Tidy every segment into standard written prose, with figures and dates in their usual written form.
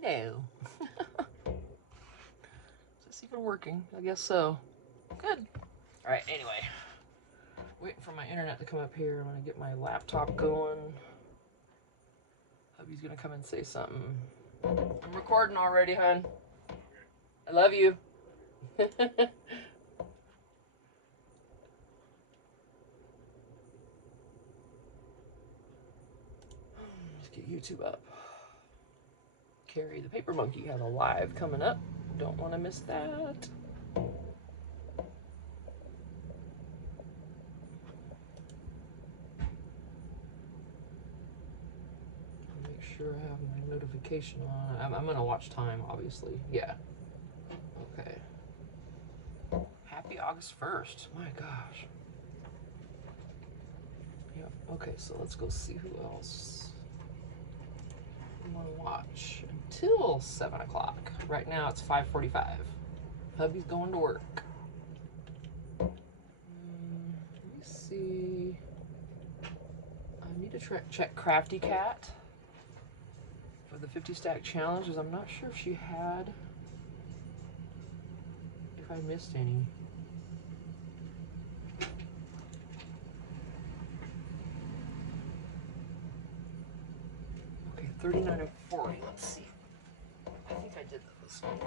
Hello. Is this even working? I guess so. Good. All right, anyway. Waiting for my internet to come up here. I'm going to get my laptop going. Hubby's going to come and say something. I'm recording already, hon. I love you. Let's get YouTube up. Carrie the Paper Monkey has a live coming up. Don't want to miss that. Make sure I have my notification on. I'm going to watch time, obviously. Yeah. Okay. Happy August 1st. My gosh. Yep. Okay, so let's go see who else we want to watch until 7 o'clock. Right now it's 5:45. Hubby's going to work. Let me see. I need to check Crafty Cat for the 50 stack challenge, because I'm not sure if she had, if I missed any. Okay, 39 and 40. Let's see. I think I did this one.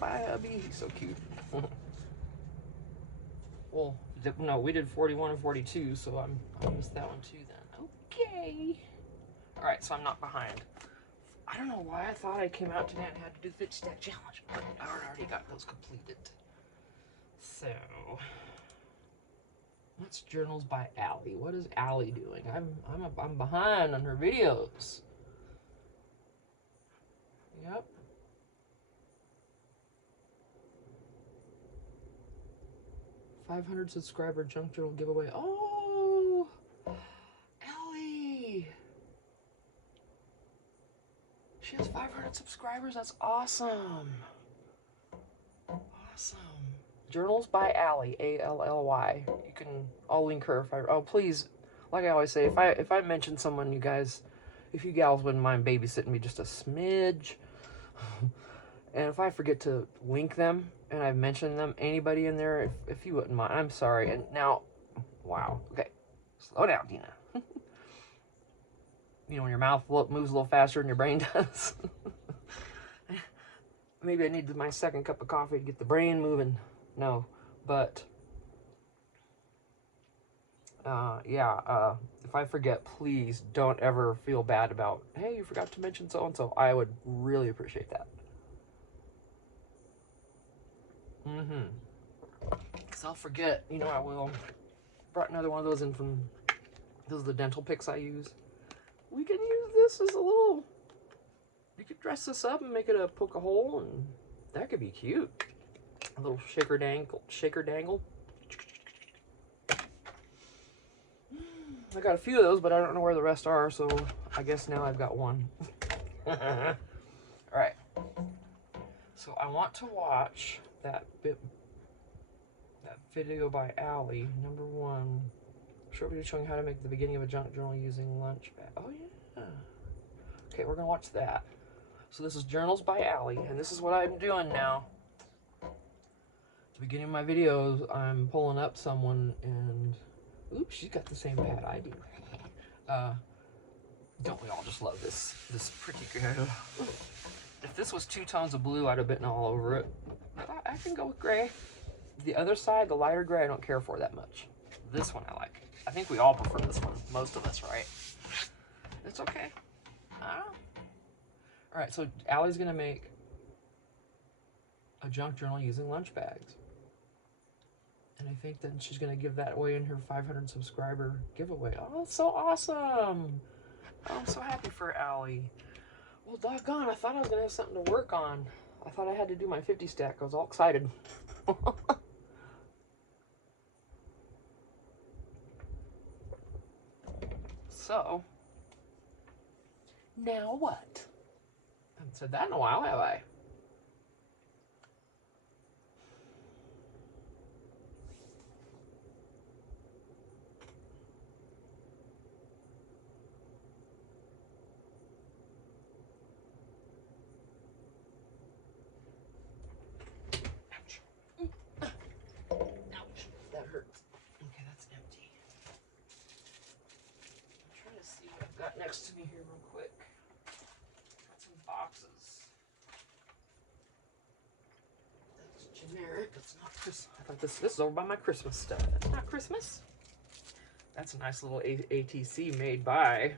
Bye, hubby. He's so cute. Well, no, we did 41 and 42, so I missed that one too then. Okay. All right, so I'm not behind. I don't know why I thought I came out today and had to do 50 stack challenge, but I already got those completed. So, what's journals by Allie? What is Allie doing? I'm behind on her videos. Yep. $500 subscriber junk journal giveaway. Oh, Ellie. She has 500 subscribers. That's awesome. Awesome. Journals by Allie, A-L-L-Y. You can. I'll link her if I. Oh, please. Like I always say, if I mention someone, you guys, if you gals wouldn't mind babysitting me just a smidge. And if I forget to link them and I've mentioned them, anybody in there, if you wouldn't mind, I'm sorry. And now, wow, okay, slow down, Dina. You know, when your mouth moves a little faster than your brain does. Maybe I need my second cup of coffee to get the brain moving. No, but yeah, if I forget, please don't ever feel bad about, hey, you forgot to mention so-and-so. I would really appreciate that. Because I'll forget, you know I will. Brought another one of those in from, those are the dental picks I use. We can use this as a little, you could dress this up and make it a poke a hole, and that could be cute. A little shaker dangle. I got a few of those, but I don't know where the rest are, so I guess now I've got one. Alright. So I want to watch that video by Allie, number 1. Short video showing how to make the beginning of a junk journal using lunch bag. Oh yeah. Okay, we're gonna watch that. So this is Journals by Allie, and this is what I'm doing now. At the beginning of my videos, I'm pulling up someone and, oops, she's got the same pad I do. Don't we all just love this pretty girl? If this was 2 tones of blue, I'd have bitten all over it. But I can go with gray. The other side, the lighter gray, I don't care for that much. This one I like. I think we all prefer this one. Most of us, right? It's okay. Alright, so Allie's going to make a junk journal using lunch bags. And I think then she's going to give that away in her 500 subscriber giveaway. Oh, that's so awesome. Oh, I'm so happy for Allie. Well, doggone, I thought I was going to have something to work on. I thought I had to do my 50 stack. I was all excited. So, Now what? I haven't said that in a while, have I? Ouch, that hurts. Okay, that's empty. I'm trying to see what I've got next to me here real quick. Got some boxes. That's generic. That's not Christmas. I thought this is over by my Christmas stuff. That's not Christmas. That's a nice little ATC made by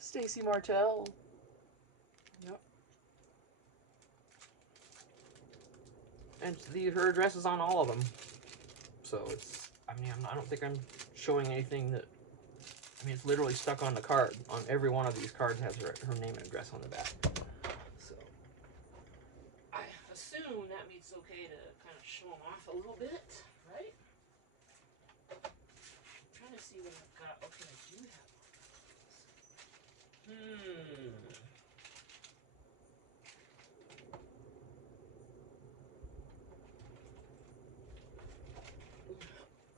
Stacy Martell. Yep. And her address is on all of them. So it's, I mean, I don't think I'm showing anything that, I mean, it's literally stuck on the card. On every one of these cards has her name and address on the back. So I assume that means it's okay to kind of show them off a little bit, right? I'm trying to see what I've got. Okay, I do have one of these.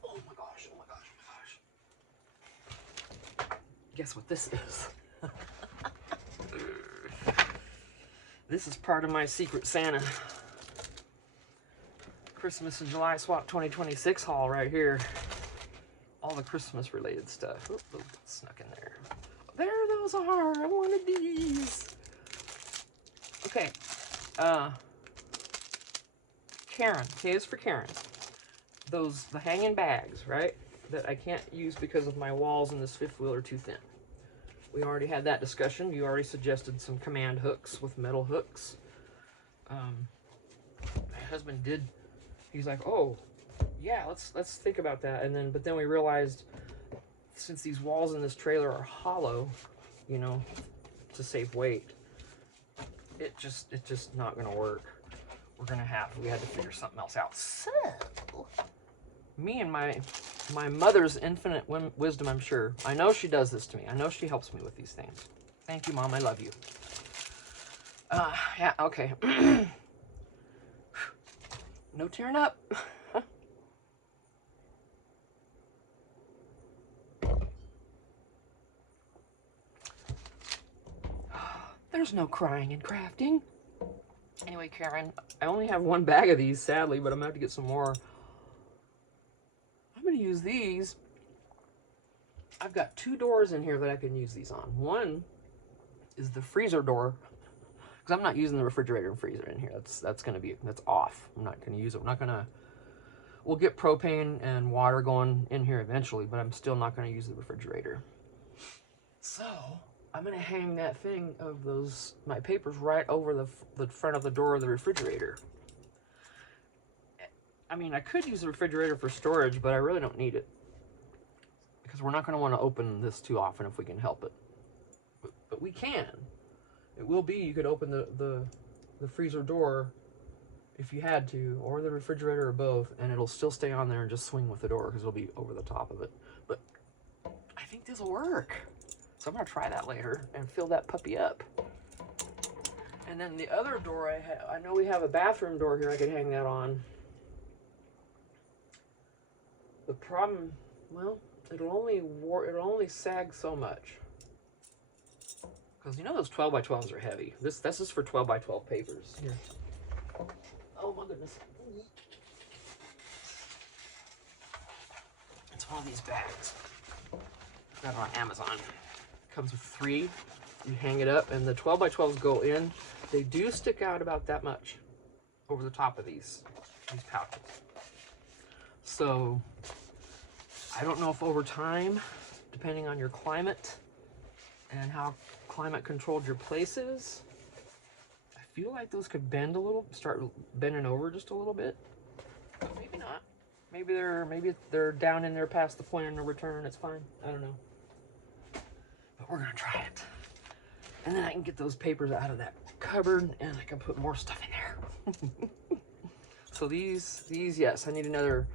Oh my gosh, oh my gosh, oh my gosh. Guess what this is? This is part of my Secret Santa Christmas and July Swap 2026 haul right here. All the Christmas related stuff. Oop, oop, snuck in there. There those are. I wanted these. Okay. Karen. K is for Karen. The hanging bags, right? That I can't use because of my walls and this fifth wheel are too thin. We already had that discussion. You already suggested some command hooks with metal hooks. My husband did. He's like, oh, yeah, let's think about that. But then we realized, since these walls in this trailer are hollow, you know, to save weight, it's just not gonna work. We had to figure something else out. So, me and my mother's infinite wisdom, I'm sure. I know she does this to me. I know she helps me with these things. Thank you, Mom. I love you. Yeah, okay. No tearing up. There's no crying in crafting. Anyway, Karen, I only have one bag of these, sadly, but I'm gonna have to get some more. I'm gonna use these. I've got 2 doors in here that I can use these on. One is the freezer door, because I'm not using the refrigerator and freezer in here. That's off. I'm not gonna use it. We'll get propane and water going in here eventually, but I'm still not gonna use the refrigerator. So I'm gonna hang that thing of my papers right over the front of the door of the refrigerator. I mean, I could use the refrigerator for storage, but I really don't need it, because we're not gonna wanna open this too often if we can help it. But we can. It will be, you could open the freezer door if you had to, or the refrigerator, or both, and it'll still stay on there and just swing with the door because it'll be over the top of it. But I think this will work. So I'm gonna try that later and fill that puppy up. And then the other door I know we have a bathroom door here I could hang that on. The problem, well, it'll only sag so much. Because you know those 12 by 12s are heavy. This is for 12 by 12 papers. Here. Oh my goodness. It's one of these bags. Got it on Amazon. Comes with 3. You hang it up, and the 12 by 12s go in. They do stick out about that much over the top of these pouches. So I don't know if over time, depending on your climate and how climate controlled your place is, I feel like those could bend a little, start bending over just a little bit. But maybe not. Maybe they're down in there past the point of no return. It's fine. I don't know. But we're gonna try it. And then I can get those papers out of that cupboard and I can put more stuff in there. So these, yes, I need another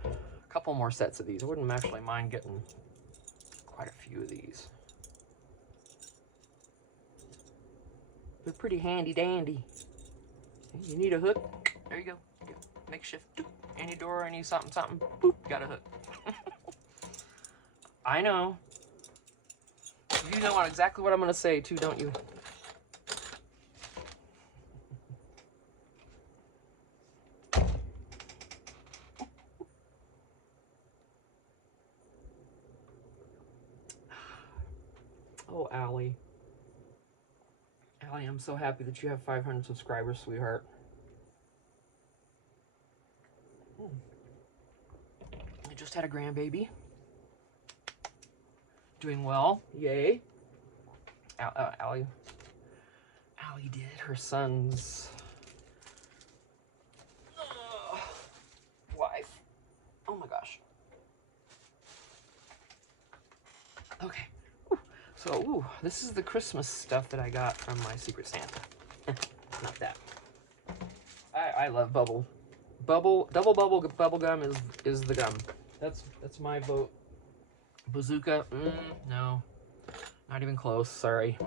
couple more sets of these. I wouldn't actually mind getting quite a few of these. They're pretty handy dandy. You need a hook? There you go. Makeshift. Any door, any something, boop, got a hook. I know. You know exactly what I'm going to say too, don't you? Oh, Allie. Allie, I'm so happy that you have 500 subscribers, sweetheart. I just had a grandbaby. Doing well. Yay. Allie did her son's wife. Oh my gosh. Okay. So, this is the Christmas stuff that I got from my Secret Santa. Not that. I love double bubble gum is the gum. That's my vote. Bazooka, no, not even close. Sorry,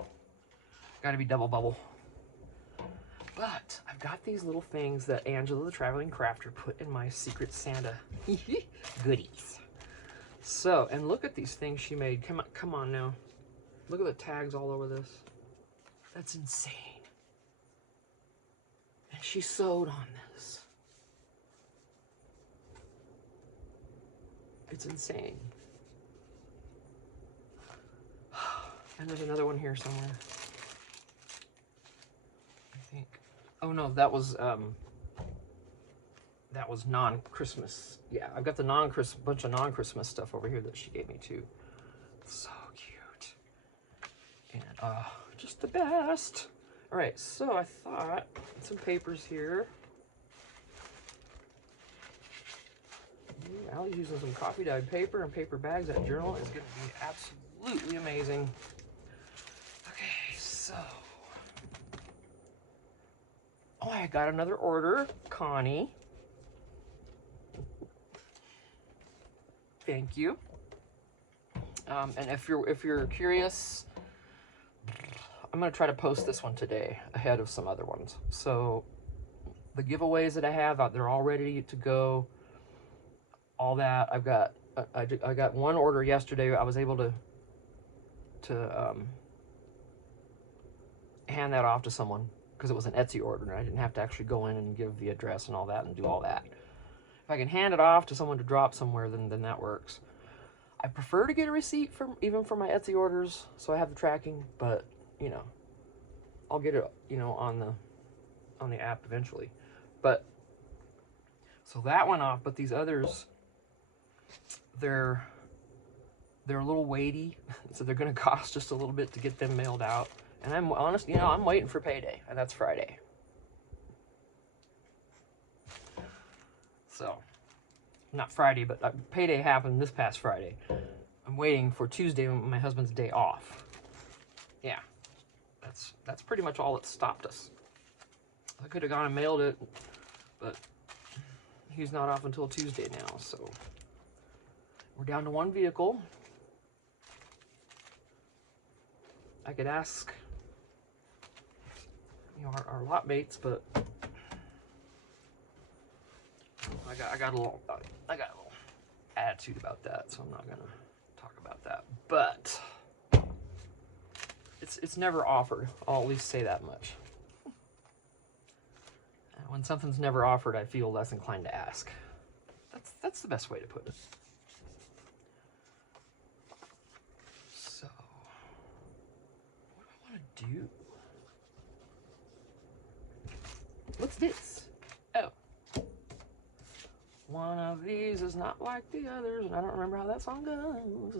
got to be double bubble. But I've got these little things that Angela the Traveling Crafter put in my Secret Santa goodies. So, and look at these things she made. Come on now. Look at the tags all over this. That's insane. And she sewed on this. It's insane. And there's another one here somewhere. I think. Oh no, that was non-Christmas. Yeah, I've got the bunch of non-Christmas stuff over here that she gave me too. So cute. And just the best. All right, so I thought some papers here. Allie's using some coffee dyed paper and paper bags. That journal is going to be absolutely amazing. Okay, so. Oh, I got another order, Connie. Thank you. And if you're curious, I'm going to try to post this one today ahead of some other ones. So the giveaways that I have out, they're all ready to go. All that I got one order yesterday. I was able to hand that off to someone because it was an Etsy order and I didn't have to actually go in and give the address and all that and do all that. If I can hand it off to someone to drop somewhere, then that works. I prefer to get a receipt even for my Etsy orders, so I have the tracking. But you know, I'll get it on the app eventually. But so that went off. But these others, they're a little weighty, so they're going to cost just a little bit to get them mailed out. And I'm honest, I'm waiting for payday, and that's Friday. So, not Friday, but payday happened this past Friday. I'm waiting for Tuesday, my husband's day off. Yeah, that's pretty much all that stopped us. I could have gone and mailed it, but he's not off until Tuesday now, so we're down to one vehicle. I could ask, our lot mates, but I got a little attitude about that, so I'm not gonna talk about that. But it's never offered. I'll at least say that much. When something's never offered, I feel less inclined to ask. That's the best way to put it. So, what do I want to do? What's this? Oh. One of these is not like the others, and I don't remember how that song goes.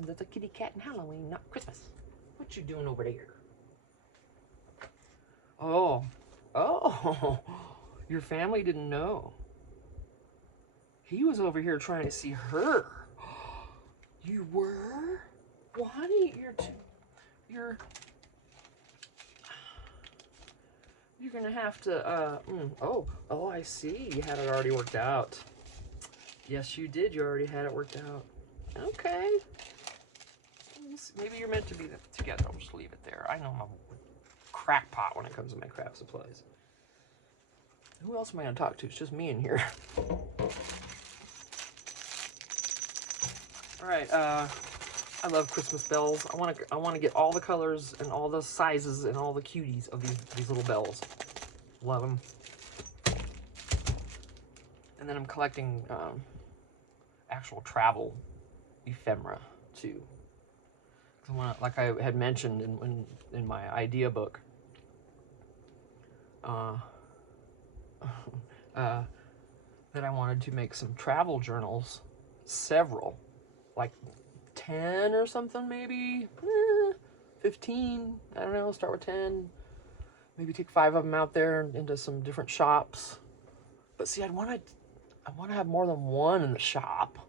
That's a kitty cat in Halloween, not Christmas. What you doing over there? Oh. Your family didn't know. He was over here trying to see her. You were? Well, honey, you're gonna have to, oh, I see. You had it already worked out. Yes, you did. You already had it worked out. Okay. Maybe you're meant to be together. I'll just leave it there. I know crackpot when it comes to my craft supplies. Who else am I going to talk to? It's just me in here. All right, I love Christmas bells. I want to get all the colors and all the sizes and all the cuties of these little bells. Love them. And then I'm collecting actual travel ephemera too. Like I had mentioned in my idea book, that I wanted to make some travel journals, several, like 10 or something maybe, 15, I don't know, start with 10, maybe take 5 of them out there into some different shops. But see, I want to have more than one in the shop.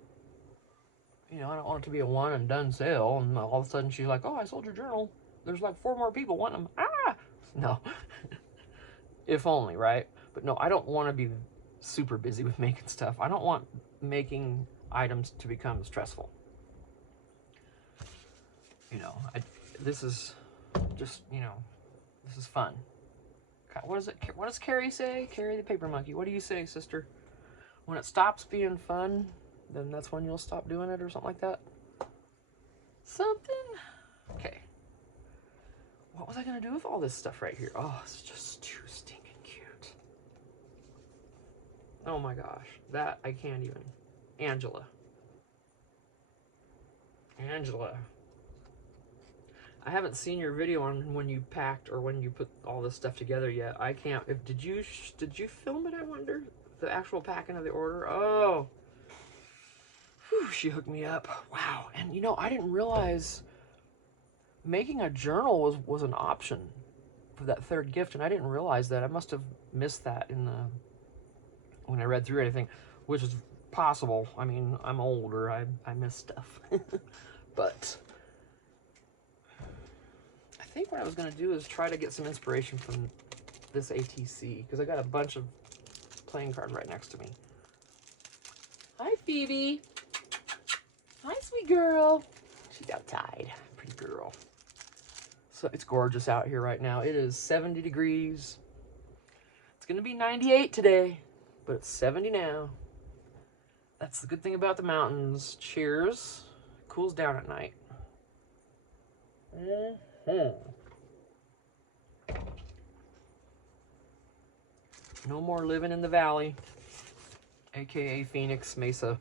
You know, I don't want it to be a one and done sale, and all of a sudden she's like, oh, I sold your journal. There's like 4 more people wanting them. Ah! No. If only, right? But no, I don't want to be super busy with making stuff. I don't want making items to become stressful. You know, this is just, you know, this is fun. What does Carrie say? Carrie the paper monkey. What do you say, sister? When it stops being fun, then that's when you'll stop doing it or something like that? Something? Okay. What was I going to do with all this stuff right here? Oh, it's just too stinking cute. Oh my gosh. That, I can't even. Angela. I haven't seen your video on when you packed or when you put all this stuff together yet. I can't. Did you film it, I wonder? The actual packing of the order? Oh. Whew, she hooked me up. Wow. And you know, I didn't realize making a journal was an option for that third gift, and I didn't realize that. I must have missed that when I read through anything, which is possible. I mean, I'm older. I miss stuff. But I think what I was going to do is try to get some inspiration from this ATC, because I got a bunch of playing cards right next to me. Hi, Phoebe. Hi, sweet girl. She's outside. Pretty girl. So it's gorgeous out here right now. It is 70 degrees. It's going to be 98 today, but it's 70 now. That's the good thing about the mountains. Cheers. Cools down at night. No more living in the valley, aka Phoenix Mesa.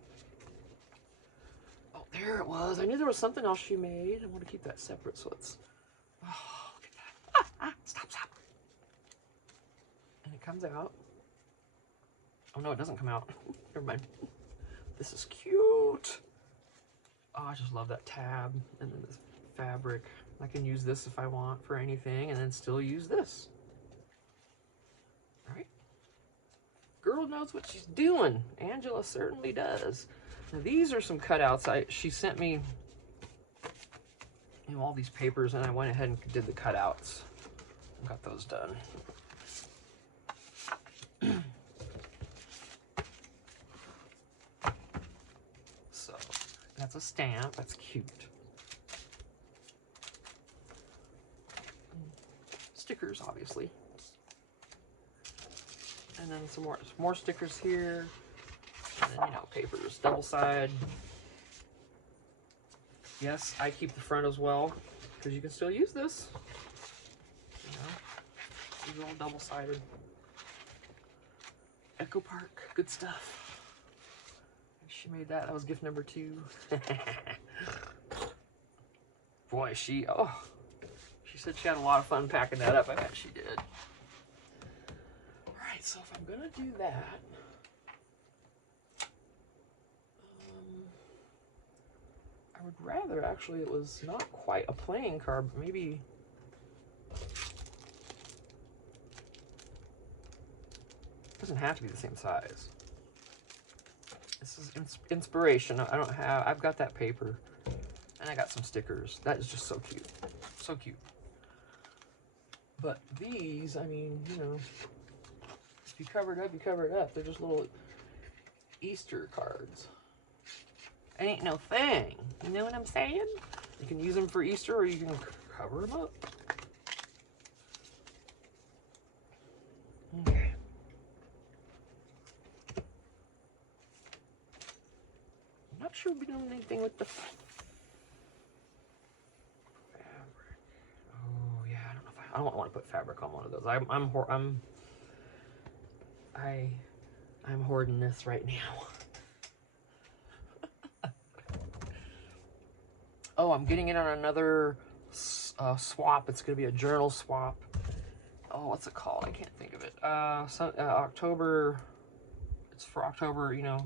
Oh, there it was. I knew there was something else she made. I want to keep that separate, so it's. Oh, look at that. Stop. And it comes out. Oh no, it doesn't come out. Never mind. This is cute. Oh, I just love that tab. And then this fabric. I can use this if I want for anything, and then still use this. All right. Girl knows what she's doing. Angela certainly does. Now these are some cutouts. She sent me, you know, all these papers, and I went ahead and did the cutouts. Got those done. So that's a stamp. That's cute. Stickers, obviously. And then some more stickers here. And then, you know, papers, double side. Yes, I keep the front as well, because you can still use this. You know, these are all double-sided. Echo Park, good stuff. She made that. That was gift number 2. Boy, she said she had a lot of fun packing that up. I bet she did. All right, so if I'm gonna do that, I would rather actually it was not quite a playing card, but maybe. It doesn't have to be the same size. This is inspiration. I've got that paper, and I got some stickers. That is just so cute. So cute. But these, I mean, you know, if you cover it up, you cover it up. They're just little Easter cards. Ain't no thing. You know what I'm saying? You can use them for Easter, or you can cover them up. sure we've been doing anything with the fabric. Oh yeah, I don't know if I don't want to put fabric on one of those. I'm hoarding this right now. Oh, I'm getting it on another swap. It's going to be a journal swap. Oh, what's it called? I can't think of it. October. It's for October, you know,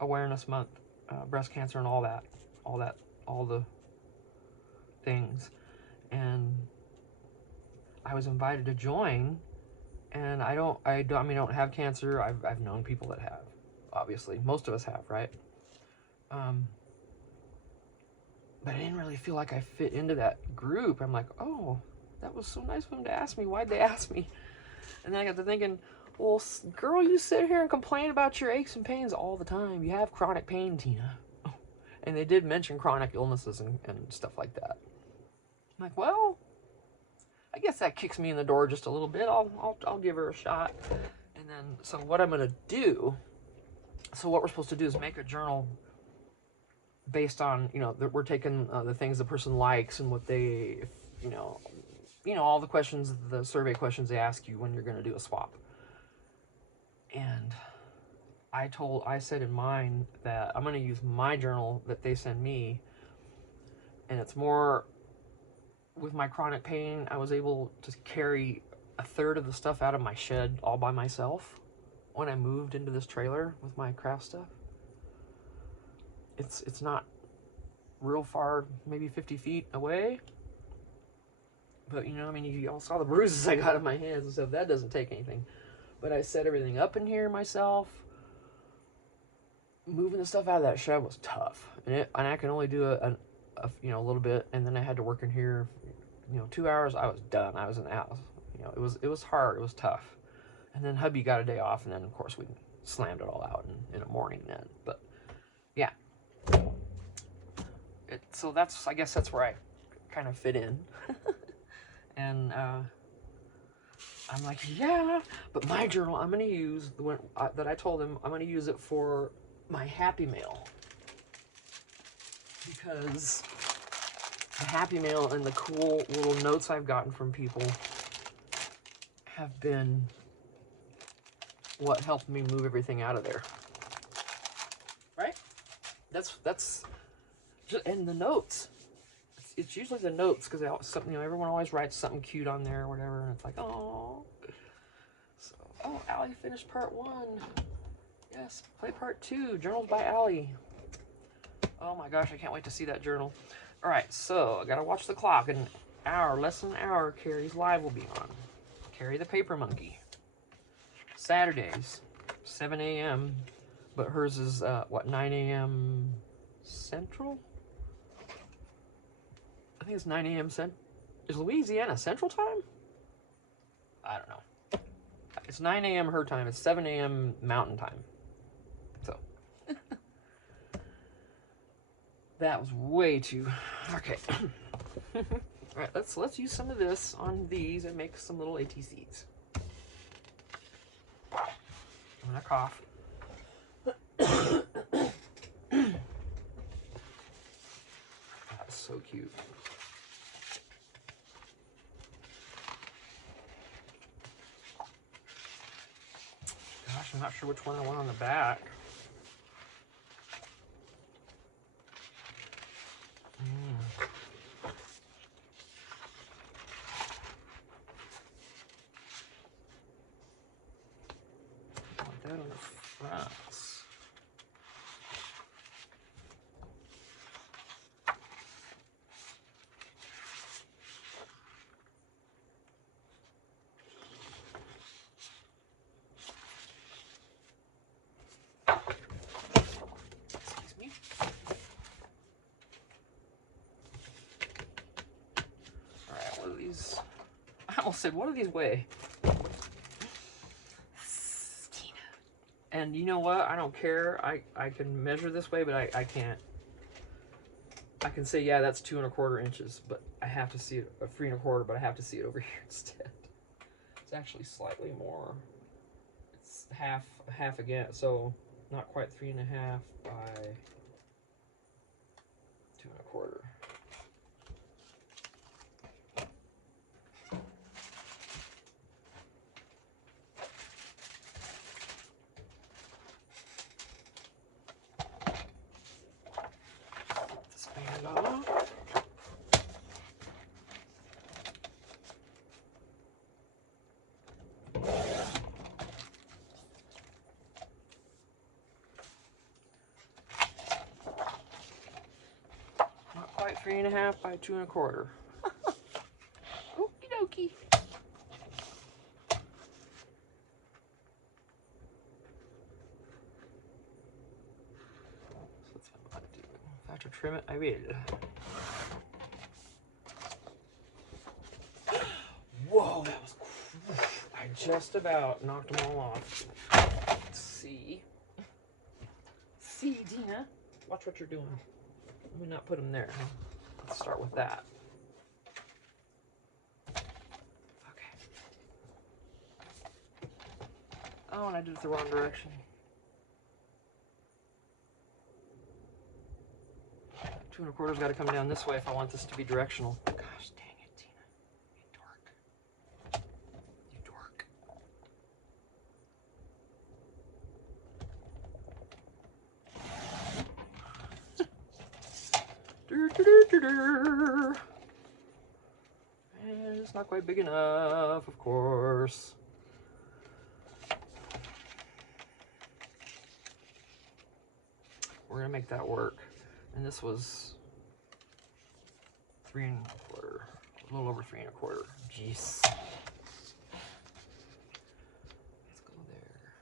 Awareness Month, breast cancer and all the things. And I was invited to join, and I don't have cancer. I've known people that have, obviously. Most of us have, right? But I didn't really feel like I fit into that group. I'm like, oh, that was so nice of them to ask me. Why'd they ask me? And then I got to thinking, well, girl, you sit here and complain about your aches and pains all the time. You have chronic pain, Tina. And they did mention chronic illnesses and stuff like that. I'm like, well, I guess that kicks me in the door just a little bit. I'll give her a shot. And then, so what I'm going to do, so what we're supposed to do is make a journal based on, you know, we're taking the things the person likes and what they, you know, all the questions, the survey questions they ask you when you're going to do a swap. And I said in mine that I'm going to use my journal that they send me, and it's more with my chronic pain. I was able to carry a third of the stuff out of my shed all by myself when I moved into this trailer with my craft stuff. It's not real far, maybe 50 feet away. But, you know, I mean, you all saw the bruises I got in my hands and stuff. That doesn't take anything. But I set everything up in here myself. Moving the stuff out of that shed was tough. And I can only do a little bit. And then I had to work in here, 2 hours. I was done. I was out. It was hard. It was tough. And then hubby got a day off. And then, of course, we slammed it all out in a morning then. But, yeah. So I guess that's where I kind of fit in. And I'm like, yeah, but my journal, I'm going to use the one that I told him, I'm going to use it for my Happy Mail. Because the Happy Mail and the cool little notes I've gotten from people have been what helped me move everything out of there. Right? That's just, and the notes. It's usually the notes, because everyone always writes something cute on there or whatever, and it's like, oh. So, oh, Allie finished part 1. Yes, play part 2. Journals by Allie. Oh my gosh, I can't wait to see that journal. All right, so I gotta watch the clock. Less than an hour, Carrie's live will be on. Carrie the Paper Monkey. Saturdays, 7 a.m. But hers is 9 a.m. Central? I think it's 9 a.m. Is Louisiana Central Time? I don't know. It's 9 a.m. her time. It's 7 a.m. Mountain Time. So. That was way too... Okay. Alright, let's use some of this on these and make some little ATCs. I'm gonna cough. That's so cute. Gosh, I'm not sure which one I want on the back. I want that on the fronts. I almost said, what do these weigh? Tina. And you know what? I don't care. I can measure this way, but I can't. I can say, yeah, that's 2 1/4 inches, but I have to see it, 3 1/4, but I have to see it over here instead. It's actually slightly more. It's half again, so not quite 3 1/2 by 2 1/4. This band off. Not quite 3.5 by 2 1/4. Okie dokie. If I have to trim it, I will. Whoa, that was cool. I just about knocked them all off. Let's see. See, Dina. Watch what you're doing. Let me not put them there. Let's start with that. Okay. Oh, and I did it the wrong direction. 2 1/4's got to come down this way if I want this to be directional. Gosh dang it, Tina. You dork. You dork. And it's not quite big enough, of course. We're gonna make that work. And this was 3 1/4, a little over 3 1/4. Jeez. Let's go there.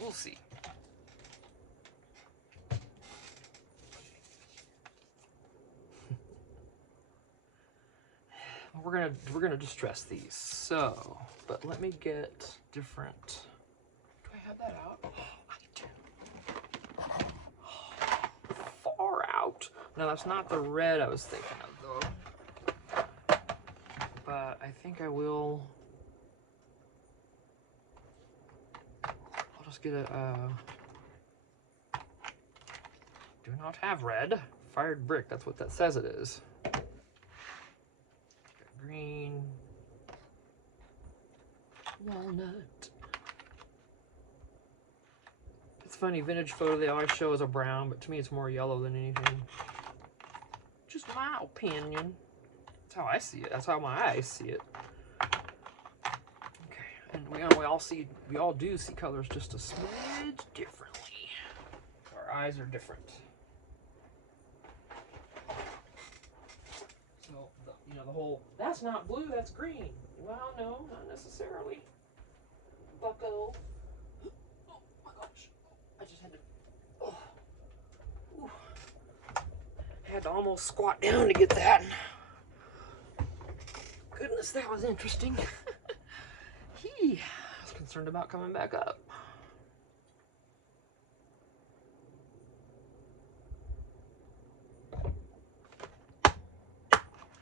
We'll see. We're gonna distress these. So, but let me get different. Do I have that out? Oh, I do. Far out. No, that's not the red I was thinking of though. But I think I will. I'll just get a. Do not have red. Fired brick. That's what that says it is. Green, walnut. It's funny, vintage photo they always show as a brown, but to me it's more yellow than anything. Just my opinion. That's how I see it. That's how my eyes see it. Okay, and we all do see colors just a smidge differently. Our eyes are different. The whole, that's not blue, that's green. Well, no, not necessarily. Bucko. Oh my gosh. I just had to, I had to almost squat down to get that. Goodness, that was interesting. I was concerned about coming back up.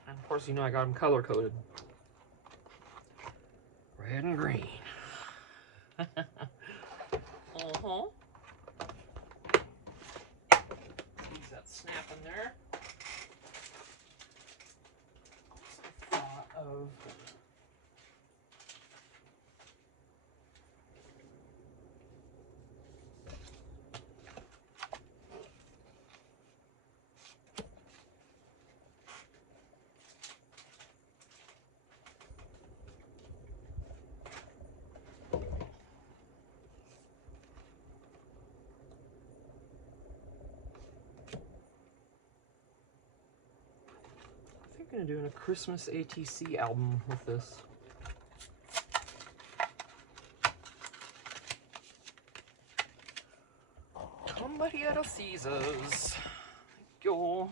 And of course, I got them color coded. Red and green. Uh-huh. Use that snap in there. Also thought of I'm doing a Christmas ATC album with this. Somebody at a Caesars. Thank you.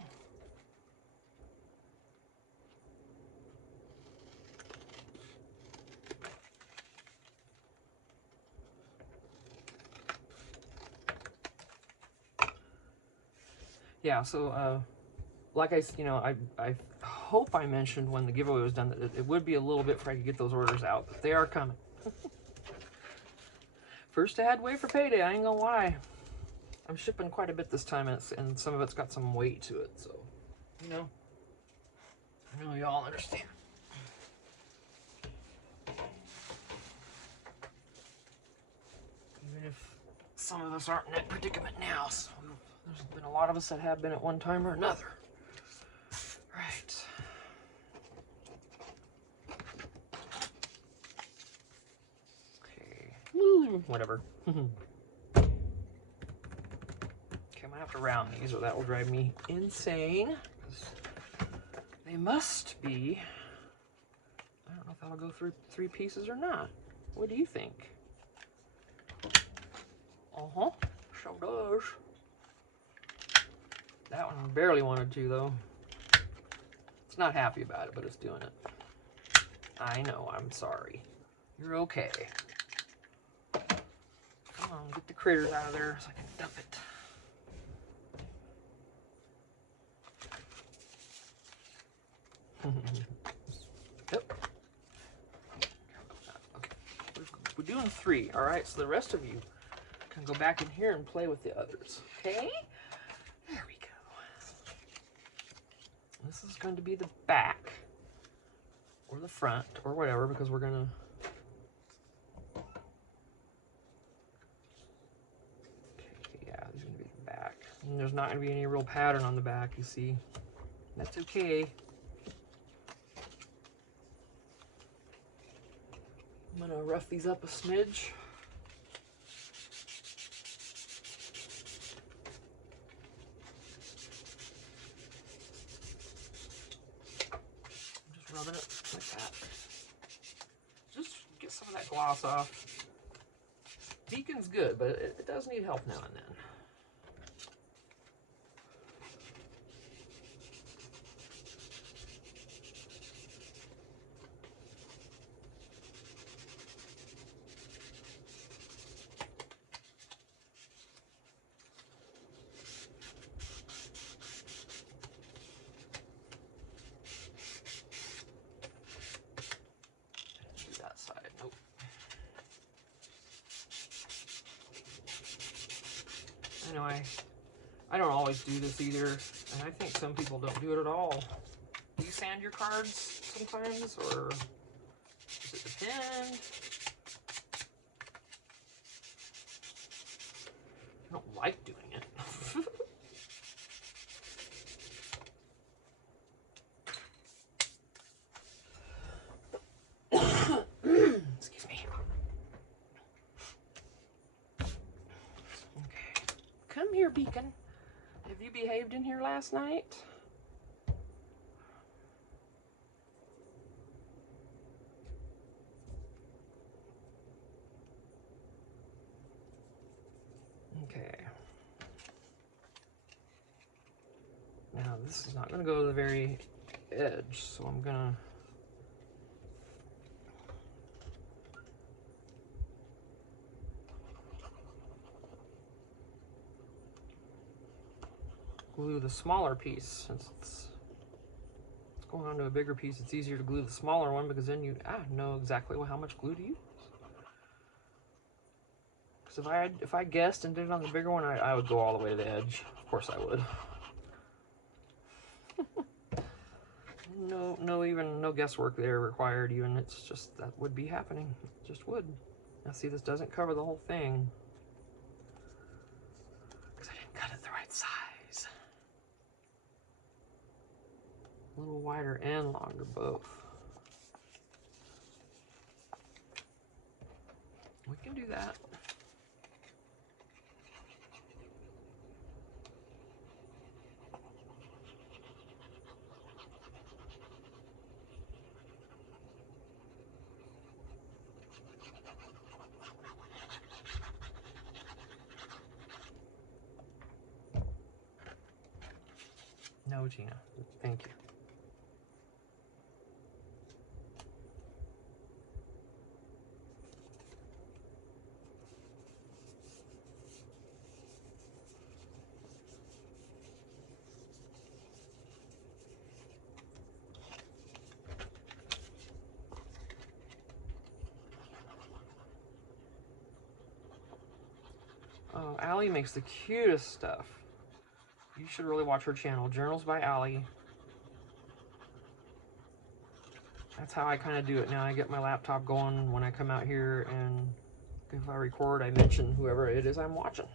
Yeah, so like I hope I mentioned when the giveaway was done that it would be a little bit before I could get those orders out, but they are coming. First I had to wait for payday, I ain't gonna lie. I'm shipping quite a bit this time, and some of it's got some weight to it, so, you know, I know y'all understand. Even if some of us aren't in that predicament now, so there's been a lot of us that have been at one time or another. Right. Okay. Woo, whatever. Okay, I might have to round these or that will drive me insane. They must be, I don't know if that'll go through 3 pieces or not. What do you think? Uh-huh, sure does. That one barely wanted to, though. It's not happy about it, but it's doing it. I know, I'm sorry. You're okay. Come on, get the critters out of there so I can dump it. Yep. Okay, we're doing 3, all right? So the rest of you can go back in here and play with the others, okay? There we go. This is going to be the back, or the front, or whatever, because we're gonna... Okay, yeah, this is gonna be the back. And there's not gonna be any real pattern on the back, you see. That's okay. I'm gonna rough these up a smidge. I'm just rubbing it like that. Just get some of that gloss off. Beacon's good, but it does need help now and then. That side, nope. Anyway, I don't always do this either, and I think some people don't do it at all. Do you sand your cards sometimes, or does it depend? I don't like doing it. Excuse me. Okay. Come here, Beacon. Have you behaved in here last night? Okay. Now this is not going to go to the very edge, so I'm going to glue the smaller piece. Since it's going on to a bigger piece, it's easier to glue the smaller one because then you know exactly how much glue to use. Because if I guessed and did it on the bigger one, I would go all the way to the edge. Of course I would. No guesswork there required even. It's just that would be happening. It just would. Now see, this doesn't cover the whole thing because I didn't cut it the right size. A little wider and longer both. We can do that. No, Gina. Thank you. Allie makes the cutest stuff. You should really watch her channel, Journals by Allie. That's how I kind of do it now. I get my laptop going when I come out here, and if I record, I mention whoever it is I'm watching.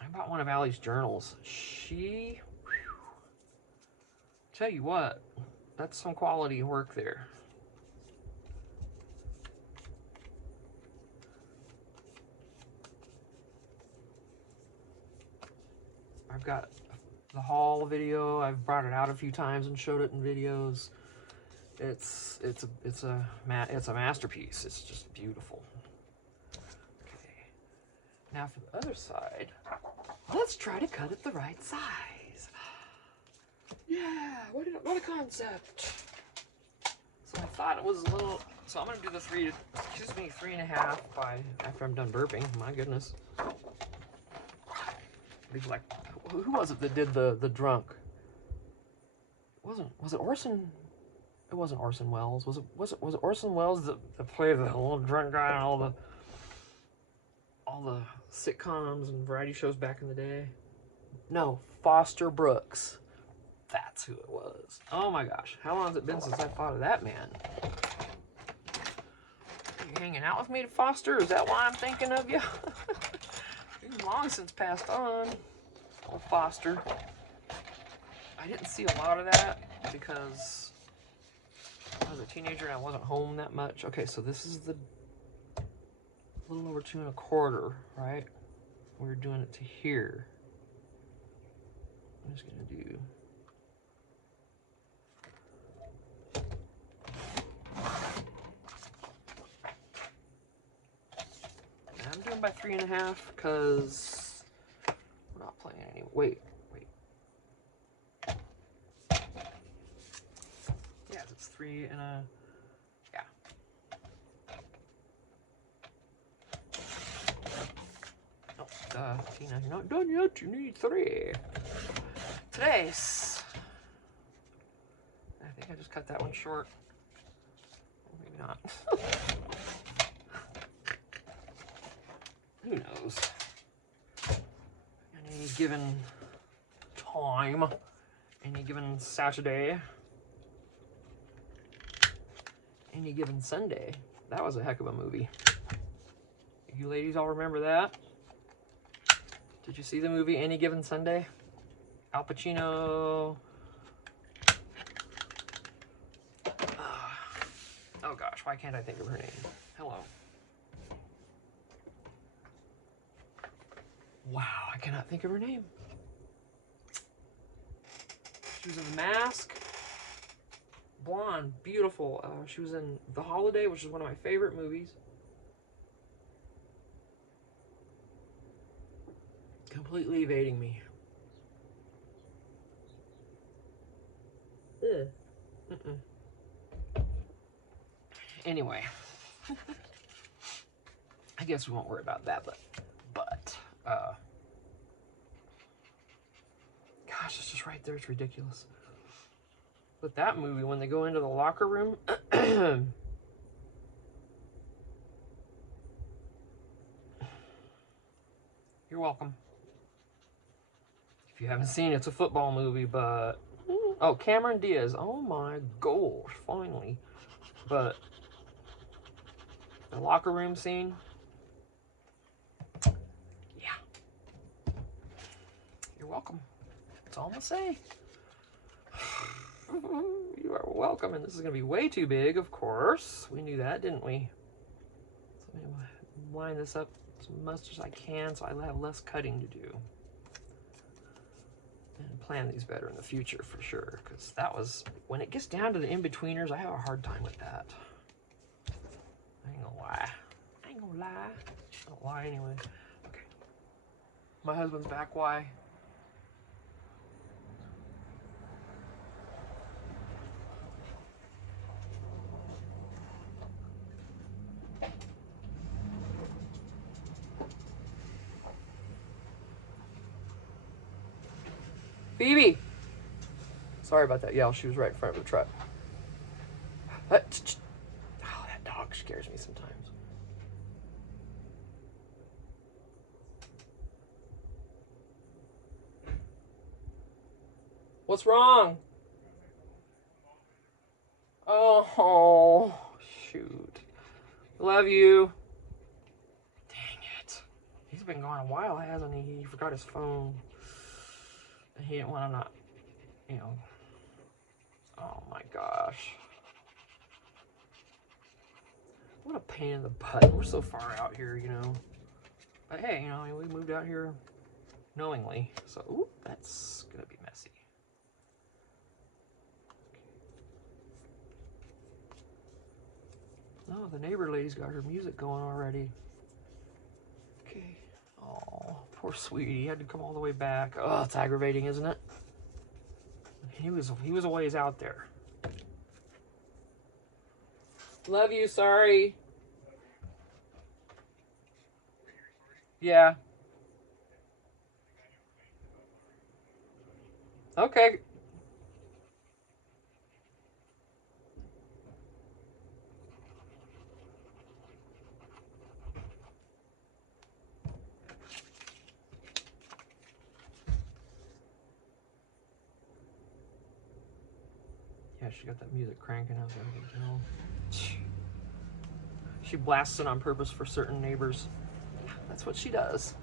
I bought one of Allie's journals. She, whew, tell you what, that's some quality work there. I've got the haul video. I've brought it out a few times and showed it in videos. It's a masterpiece. It's just beautiful. Okay. Now for the other side, let's try to cut it the right size. Yeah, what a concept. So I thought it was a little. So I'm gonna do the 3.5 by after I'm done burping. My goodness. These like. Who was it that did the drunk? Was it Orson? It wasn't Orson Welles. Was it Orson Welles that played the little drunk guy on all the sitcoms and variety shows back in the day? No, Foster Brooks. That's who it was. Oh my gosh, how long has it been since I thought of that man? Are you hanging out with me, Foster? Is that why I'm thinking of you? He's long since passed on. Old Foster. I didn't see a lot of that because I was a teenager and I wasn't home that much. Okay, so this is the little over 2 1/4, right? We're doing it to here. I'm just gonna do. I'm doing by 3.5 because we're not playing any. Wait. Yeah, it's 3 and a. Yeah. Oh, Tina, you're not done yet. You need 3. Today's. I think I just cut that one short. Maybe not. Who knows? Any given time, any given Saturday, any given Sunday. That was a heck of a movie. You ladies all remember that? Did you see the movie Any Given Sunday? Al Pacino. Oh gosh, why can't I think of her name? Hello. Wow, I cannot think of her name. She was in The Mask. Blonde, beautiful. She was in The Holiday, which is one of my favorite movies. Completely evading me. Ugh. Anyway. I guess we won't worry about that, but gosh, it's just right there. It's ridiculous. But that movie, when they go into the locker room, you're welcome. If you haven't seen it, it's a football movie, but oh, Cameron Diaz. Oh my gosh, finally. But the locker room scene. You're welcome. That's all I'm gonna say. You are welcome. And this is gonna be way too big, of course. We knew that, didn't we? So I'm gonna line this up as much as I can so I have less cutting to do. And plan these better in the future for sure. Because that was, when it gets down to the in-betweeners, I have a hard time with that. I ain't gonna lie. I don't lie anyway. Okay. My husband's back. Why? Phoebe! Sorry about that. Yeah, she was right in front of the truck. Oh, that dog scares me sometimes. What's wrong? Oh, shoot. Love you. Dang it. He's been gone a while, hasn't he? He forgot his phone. He didn't want to not, you know. Oh my gosh. What a pain in the butt. We're so far out here, you know. But hey, you know, we moved out here knowingly. So, ooh, that's going to be messy. Oh, the neighbor lady's got her music going already. Okay. Oh, poor sweetie. He had to come all the way back. Oh, it's aggravating, isn't it? He was a ways out there. Love you, sorry. Yeah. Okay. Yeah, she got that music cranking out there, you know. She blasts it on purpose for certain neighbors. That's what she does.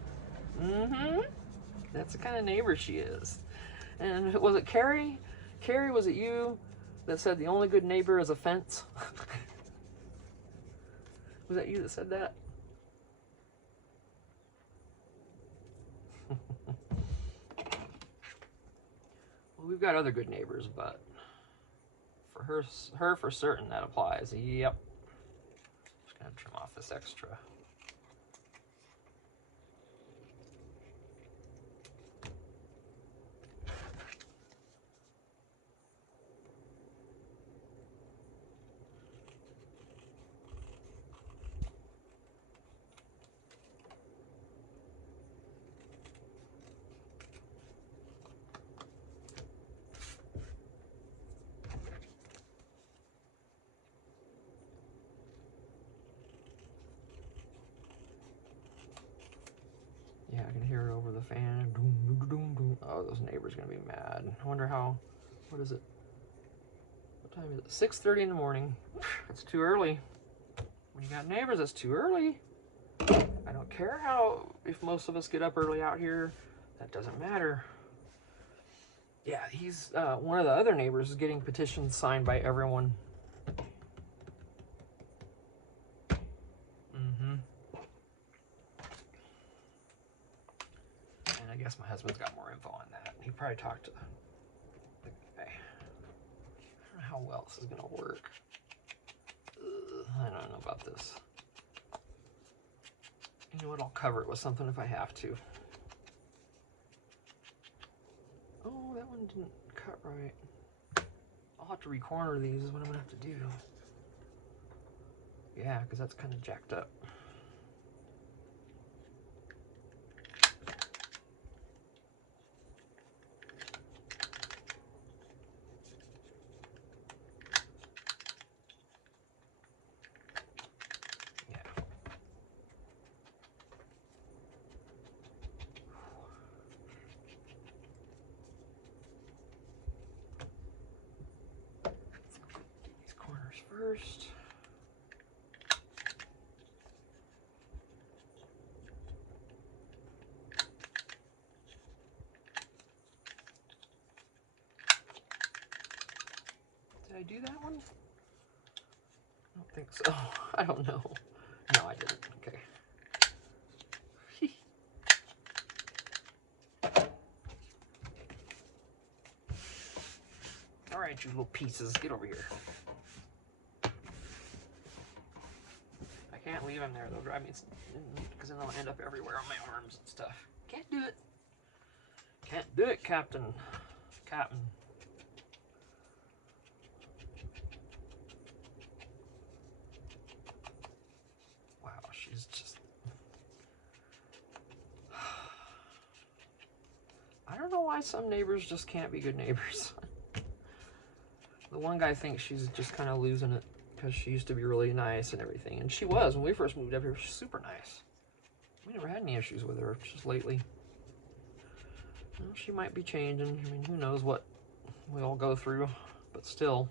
Mm-hmm. That's the kind of neighbor she is. And was it Carrie? Carrie, was it you that said the only good neighbor is a fence? Was that you that said that? Well, we've got other good neighbors, but for her for certain that applies. Yep. Just gonna trim off this extra. Yeah, I can hear it over the fan. Oh, those neighbors are gonna be mad. I wonder how. What is it? What time is it? 6:30 in the morning. It's too early. When you got neighbors, that's too early. I don't care if most of us get up early out here. That doesn't matter. Yeah, he's one of the other neighbors is getting petitions signed by everyone. Mm-hmm. And I guess my husband's got more info on that. He probably talked to the guy. I don't know how well this is gonna work. I don't know about this. You know what? I'll cover it with something if I have to. Oh, that one didn't cut right. I'll have to recorner these is what I'm gonna have to do. Yeah, because that's kind of jacked up. Yeah. Get these corners first. Did I do that one? I don't think so. I don't know. No, I didn't. Okay. All right, you little pieces, get over here. I can't leave them there. They'll drive me, because then they'll end up everywhere on my arms and stuff. Can't do it. Can't do it, Captain. Captain. Wow, she's just... I don't know why some neighbors just can't be good neighbors. The one guy thinks she's just kind of losing it because she used to be really nice and everything. And she was. When we first moved up here, she was super nice. We never had any issues with her just lately. Well, she might be changing. I mean, who knows what we all go through, but still,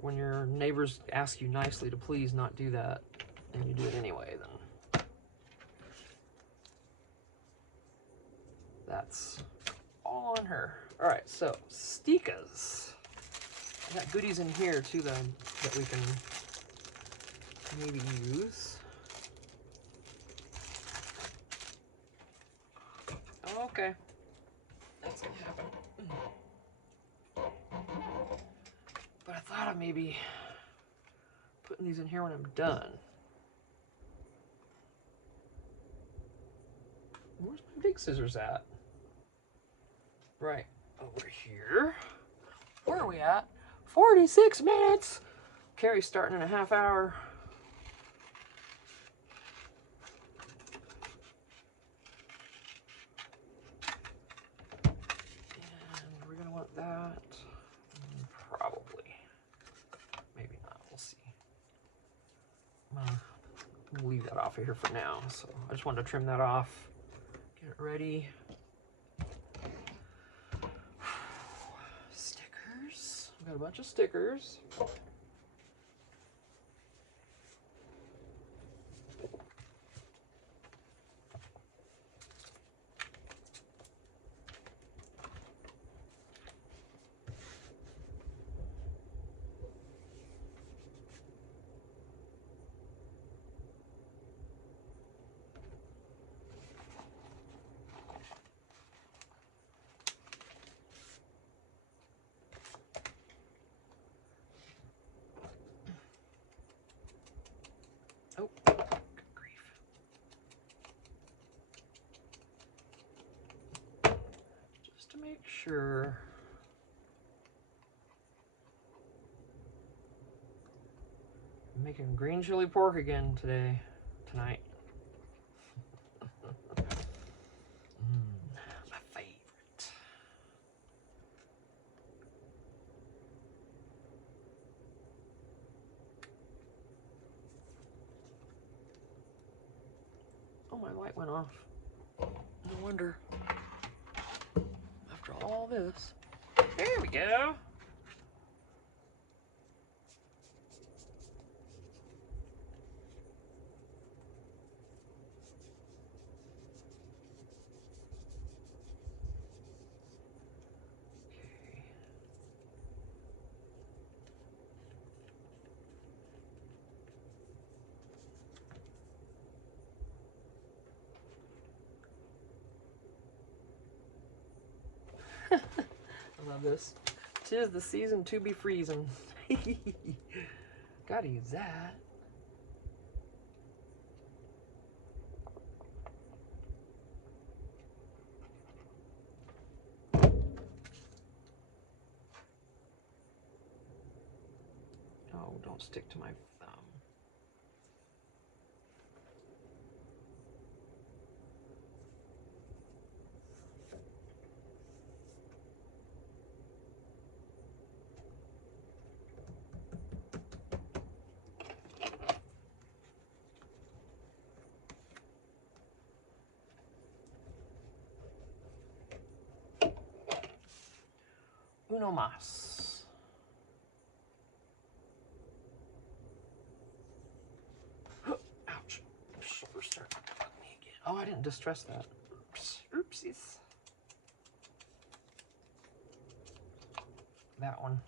when your neighbors ask you nicely to please not do that, and you do it anyway, then that's all on her. All right, so Stikas. I got goodies in here too that we can maybe use. Okay. That's gonna happen. But I thought of maybe putting these in here when I'm done. Where's my big scissors at? Right over here. Where are we at? 46 minutes! Carrie's starting in a half hour. And we're gonna want that. Probably. Maybe not, we'll see. I'm gonna leave that off of here for now. So I just wanted to trim that off, get it ready. Stickers. I've got a bunch of stickers. Oh, good grief. Just to make sure. I'm making green chili pork again tonight. My favorite. Oh, my light went off. No wonder. After all this. There we go. I love this. 'Tis the season to be freezing. Gotta use that. Oh, don't stick to my thumb. Uno más. Ouch. Shoulder starting to bug me again. Oh, I didn't distress that. Oops. Oopsies. That one.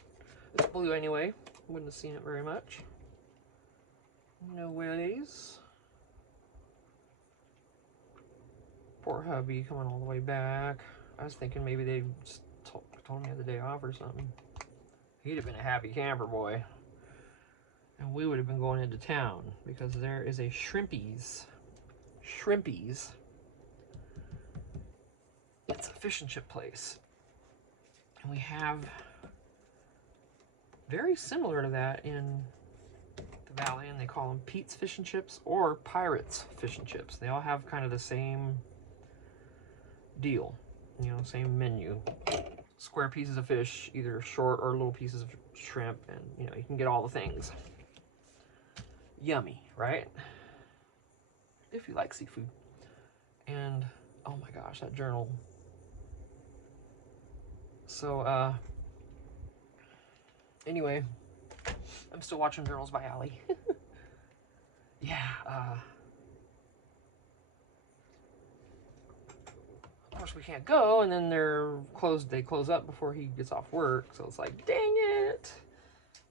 It's blue anyway. Wouldn't have seen it very much. No ways. Poor hubby coming all the way back. I was thinking maybe they just told me the day off or something. He'd have been a happy camper boy. And we would have been going into town because there is a Shrimpies. Shrimpies. It's a fish and chip place. And we have very similar to that in the valley, and they call them Pete's Fish and Chips or Pirates Fish and Chips. They all have kind of the same deal, you know, same menu. Square pieces of fish, either short or little pieces of shrimp, and you know, you can get all the things. Yummy, right? If you like seafood. And oh my gosh, that journal So, anyway, I'm still watching Girls by Ally. Yeah, of course we can't go, and then they close up before he gets off work, so it's like, dang it.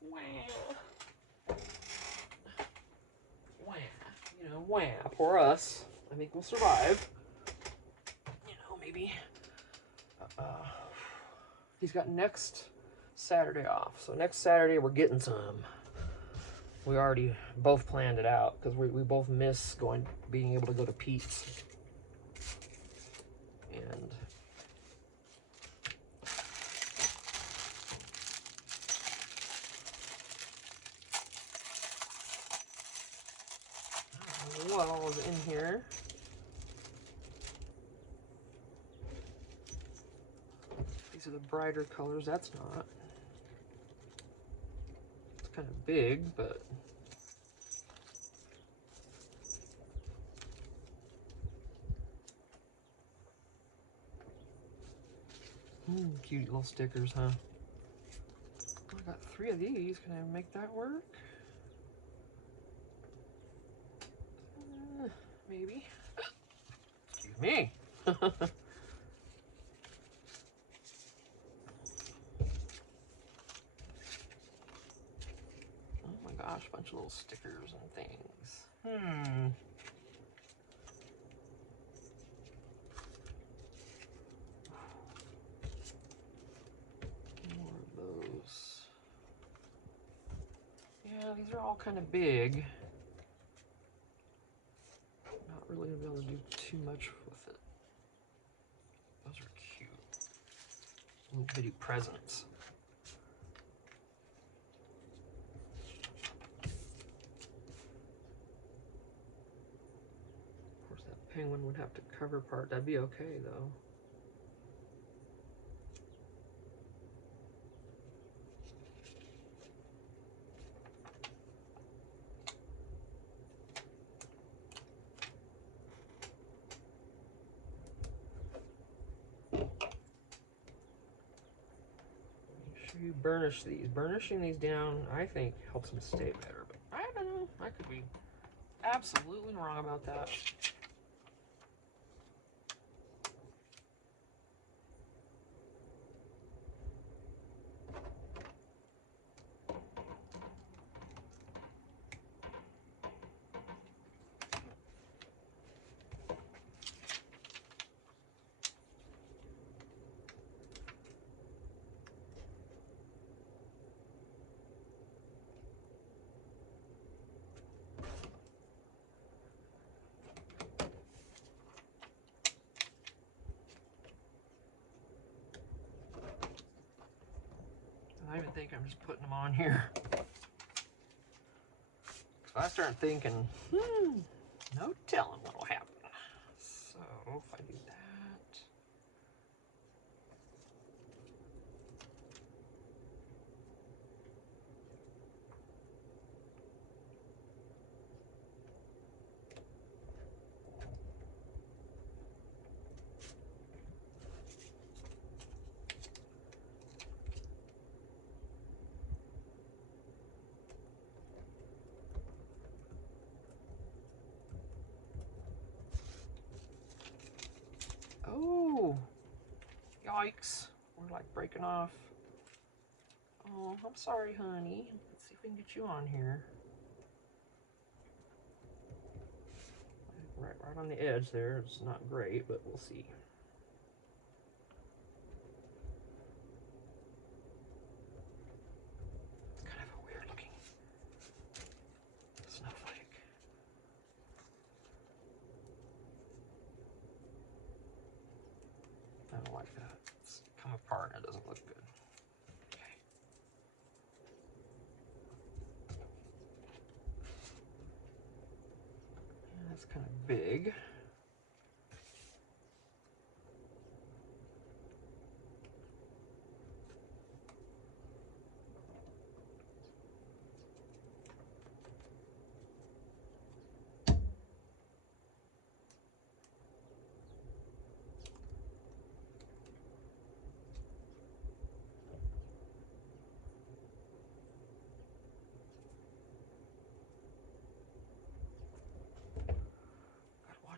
Wah. Wah. You know, wah. Poor us. I think we'll survive. You know, maybe. He's got next Saturday off, so next Saturday we're getting some. We already both planned it out because we both miss being able to go to Pete's. And what all is in here? These are the brighter colors. That's not. It's kind of big, but cute little stickers, huh? I got 3 of these. Can I make that work? Maybe. Excuse me. Oh my gosh, a bunch of little stickers and things. More of those. Yeah, these are all kind of big. Not really gonna be able to do too much with it. Those are cute. Little bitty presents. Of course, that penguin would have to cover part. That'd be okay, though. Make sure you burnish these. Burnishing these down, I think, helps them stay better. But I don't know. I could be absolutely wrong about that. I even think I'm just putting them on here. If I start thinking, no telling what'll happen. So if I do that. Oh, yikes. We're like breaking off. Oh, I'm sorry, honey. Let's see if we can get you on here. Right on the edge there. It's not great, but we'll see. It's kind of a weird looking snowflake. I don't like that. It's come apart and it doesn't look good. Okay. Yeah, that's kind of big.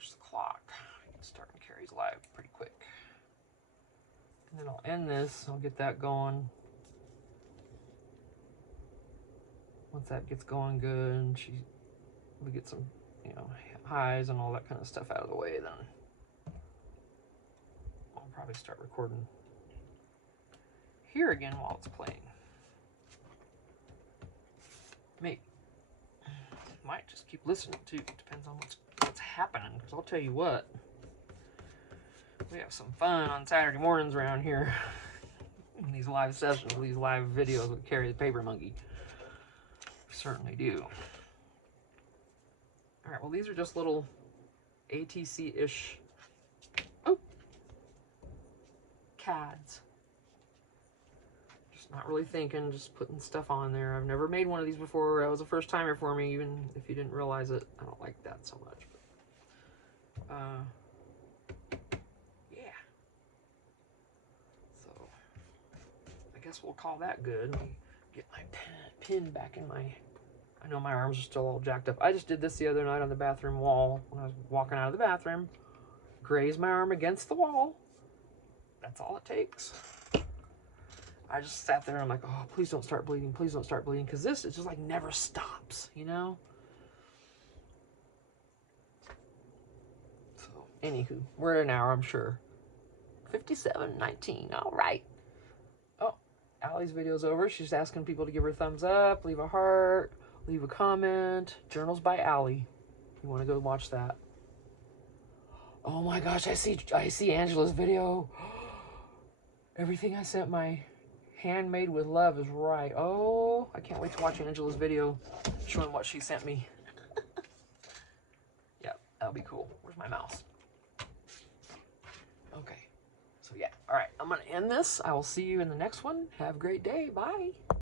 Where's the clock? I can start Carrie's live pretty quick. And then I'll end this. I'll get that going. Once that gets going good, and we get some, you know, highs and all that kind of stuff out of the way, then I'll probably start recording here again while it's playing. Maybe. Might just keep listening too. Depends on what's happening. Because I'll tell you what, we have some fun on Saturday mornings around here. In these live sessions, these live videos with Carrie the Paper Monkey. We certainly do. All right. Well, these are just little ATC-ish. Oh, CADs. Not really thinking, just putting stuff on there. I've never made one of these before. That was a first timer for me, even if you didn't realize it. I don't like that so much. But, yeah. So, I guess we'll call that good. Let me get my pin back in my... I know my arms are still all jacked up. I just did this the other night on the bathroom wall when I was walking out of the bathroom. Grazed my arm against the wall. That's all it takes. I just sat there and I'm like, oh, please don't start bleeding. Please don't start bleeding. Because this, it just like never stops, you know? So, anywho, we're at an hour, I'm sure. 57:19, all right. Oh, Allie's video's over. She's asking people to give her a thumbs up, leave a heart, leave a comment. Journals by Allie. You want to go watch that. Oh my gosh, I see Angela's video. Everything I sent my handmade with love is right. Oh, I can't wait to watch Angela's video showing what she sent me. Yeah, that'll be cool. Where's my mouse? Okay. So yeah, all right. I'm going to end this. I will see you in the next one. Have a great day. Bye.